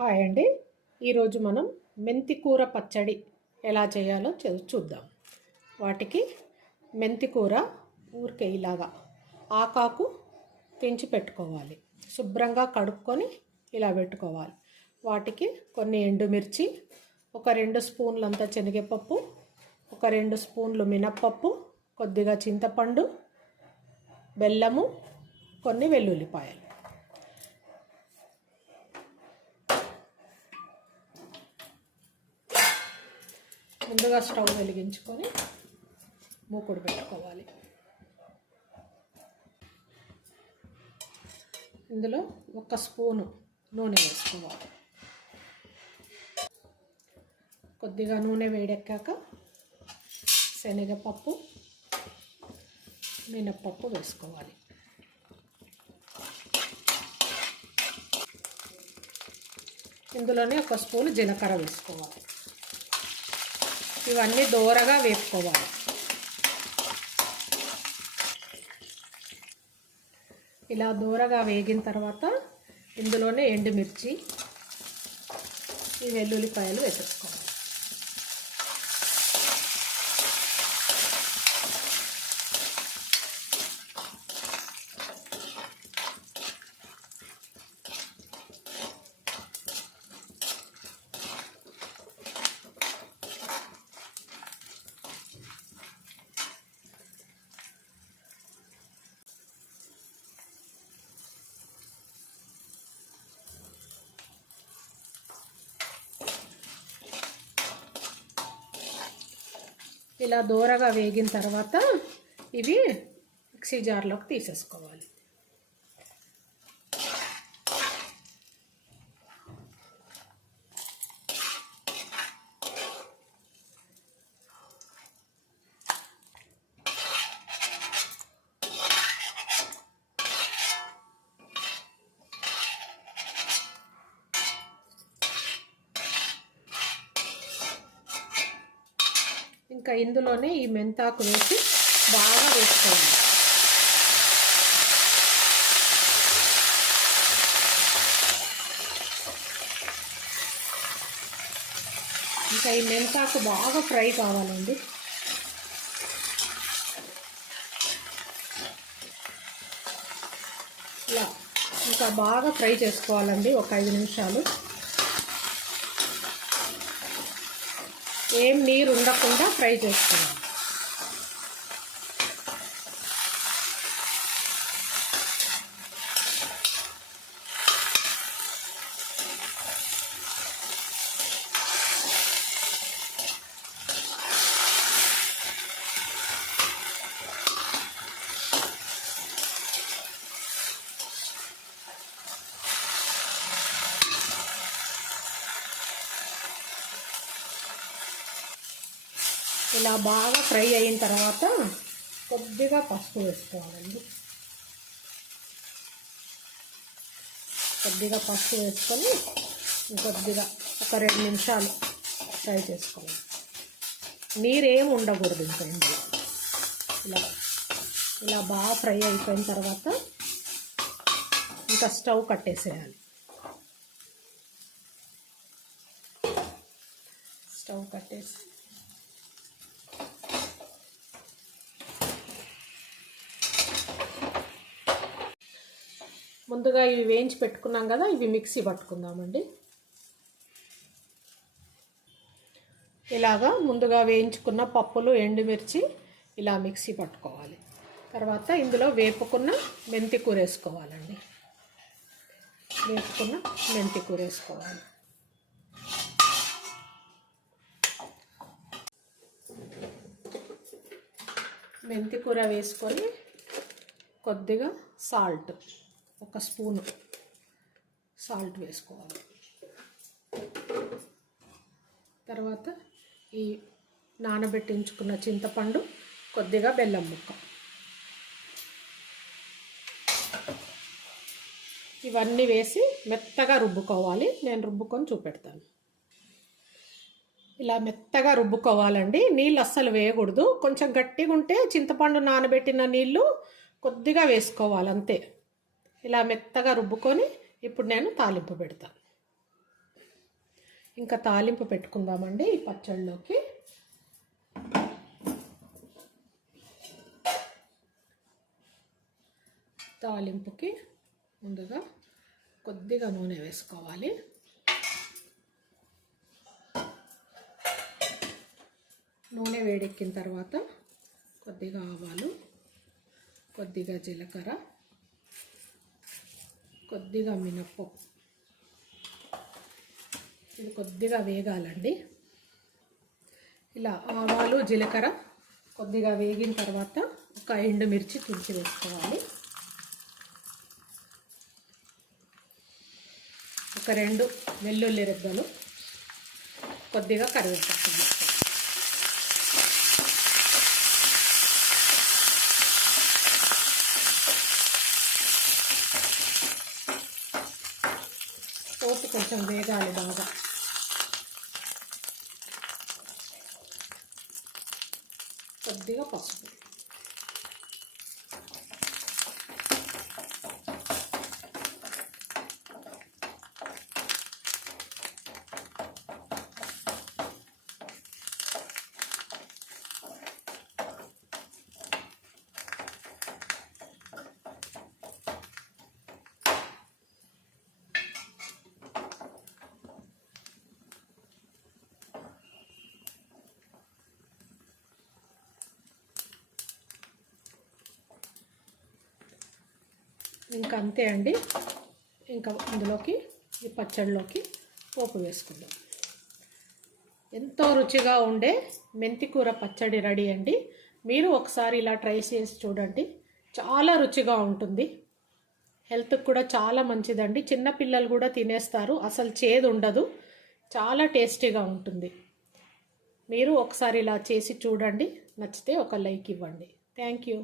Hi అండి. ఈరోజు మనం మెంతి కూర పచ్చడి ఎలా చేయాలో చూద్దాం. వాటికి మెంతి కూర ఊరికే ఇలాగా ఆకాకు తెంచి పెట్టుకోవాలి. శుభ్రంగా కడుక్కొని ఇలా పెట్టుకోవాలి. వాటికి కొన్ని ఎండుమిర్చి, ఒక 2 స్పూన్లంత శనగపప్పు, ఒక 2 స్పూన్లు మినప్పప్పు, కొద్దిగా చింతపండు, బెల్లము, కొన్ని వెల్లుల్లిపాయలు. ముందుగా స్టవ్ వెలిగించుకొని మూకుడు పెట్టుకోవాలి. ఇందులో 1 స్పూను నూనె వేసుకోవాలి. కొద్దిగా నూనె వేడెక్కాక శనగపప్పు, మినప్పప్పు వేసుకోవాలి. ఇందులోనే 1 స్పూను జీలకర్ర వేసుకోవాలి. ఇవన్నీ దోరగా వేపుకోవాలి. ఇలా దోరగా వేగిన తర్వాత ఇందులోనే ఎండుమిర్చి, ఈ వెల్లుల్లిపాయలు వేసేసుకోవాలి. ఇలా దోరగా వేగిన తర్వాత ఇవి మిక్సీ జార్లోకి తీసేసుకోవాలి. ఇంకా ఇందులోనే ఈ మెంతాకు వేసి బాగా వేసుకోవాలి. ఇంకా ఈ మెంతాకు బాగా ఫ్రై కావాలండి. ఇలా ఇంకా బాగా ఫ్రై చేసుకోవాలండి. ఒక 5 నిమిషాలు. ఏం నీరు ఉండకుండా ఫ్రై చేసుకోవాలి. ఇలా బాగా ఫ్రై అయిన తర్వాత కొద్దిగా పసుపు వేసుకోవాలండి. కొద్దిగా పసుపు వేసుకొని కొద్దిగా ఒక 2 నిమిషాలు ఫ్రై చేసుకోవాలి. నీరేం ఉండకూడదు ఇంకా ఇందులో. ఇలా బాగా ఫ్రై అయిపోయిన తర్వాత ఇంకా స్టవ్ కట్టేసేయాలి. స్టవ్ కట్టేసి ముందుగా ఇవి వేయించి పెట్టుకున్నాం కదా, ఇవి మిక్సీ పట్టుకుందామండి. ఇలాగా ముందుగా వేయించుకున్న పప్పులు, ఎండుమిర్చి ఇలా మిక్సీ పట్టుకోవాలి. తర్వాత ఇందులో వేపుకున్న మెంతి కూర వేసుకోవాలండి. వేపుకున్న మెంతి కూర వేసుకోవాలి. మెంతి కూర వేసుకొని కొద్దిగా సాల్ట్, 1 స్పూను సాల్ట్ వేసుకోవాలి. తర్వాత ఈ నానబెట్టించుకున్న చింతపండు, కొద్దిగా బెల్లం ముక్క, ఇవన్నీ వేసి మెత్తగా రుబ్బుకోవాలి. నేను రుబ్బుకొని చూపెడతాను. ఇలా మెత్తగా రుబ్బుకోవాలండి. నీళ్ళు అస్సలు వేయకూడదు. కొంచెం గట్టిగా ఉంటే చింతపండు నానబెట్టిన నీళ్ళు కొద్దిగా వేసుకోవాలి, అంతే. ఇలా మెత్తగా రుబ్బుకొని ఇప్పుడు నేను తాలింపు పెడతాను. ఇంకా తాలింపు పెట్టుకుందామండి ఈ పచ్చళ్ళలోకి. తాలింపుకి ముందుగా కొద్దిగా నూనె వేసుకోవాలి. నూనె వేడెక్కిన తర్వాత కొద్దిగా ఆవాలు, కొద్దిగా జీలకర్ర, కొద్దిగా మినప్పప్పు, ఇది కొద్దిగా వేగాలండి. ఇలా ఆవాలు జీలకర్ర కొద్దిగా వేగిన తర్వాత ఒక ఎండుమిర్చి తుంచి వేసుకోవాలి. ఒక 2 వెల్లుల్లి రెబ్బలు, కొద్దిగా కరివేపాకు వేసుకోవాలి. పోపు కొంచెం వేగాలి బాగా. కొద్దిగా పసుపు, ఇంకా అంతే అండి. ఇంకా అందులోకి ఈ పచ్చడిలోకి పోపు వేసుకుందాం. ఎంతో రుచిగా ఉండే మెంతికూర పచ్చడి రెడీ అండి. మీరు ఒకసారి ఇలా ట్రై చేసి చూడండి, చాలా రుచిగా ఉంటుంది. హెల్త్కి కూడా చాలా మంచిదండి. చిన్నపిల్లలు కూడా తినేస్తారు, అసలు చేదు ఉండదు, చాలా టేస్టీగా ఉంటుంది. మీరు ఒకసారి ఇలా చేసి చూడండి, నచ్చితే ఒక లైక్ ఇవ్వండి. Thank you.